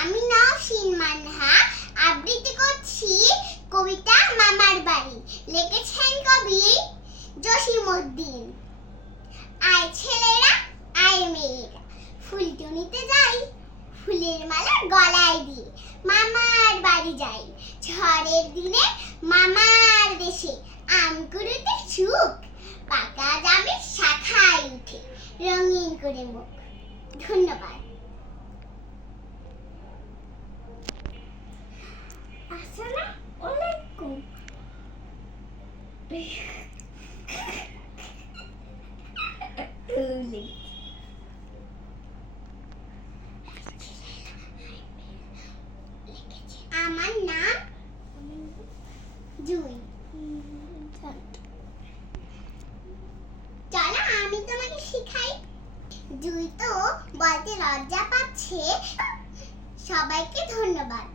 আমি নওশীন মানহা আবৃত্তি করছি কবিতা মামার বাড়ি। লিখেছেন কবি জসিমউদ্দিন। আয় ছেলেরা আয় মেয়েরা, ফুলটুনিতে যাই, ফুলের মালা গলায় দিয়ে মামার বাড়ি যাই। ঝড়ের দিনে মামার দেশে আম কুড়োতে সুখ, পাকা জামের শাখায় উঠে রঙিন করে মুখ। ধন্যবাদ। আসসালামু আলাইকুম। আমার নাম জুই। চলো আমি তোমাকে শিখাই। জুই তো বলতে লজ্জা পাচ্ছে। সবাইকে ধন্যবাদ।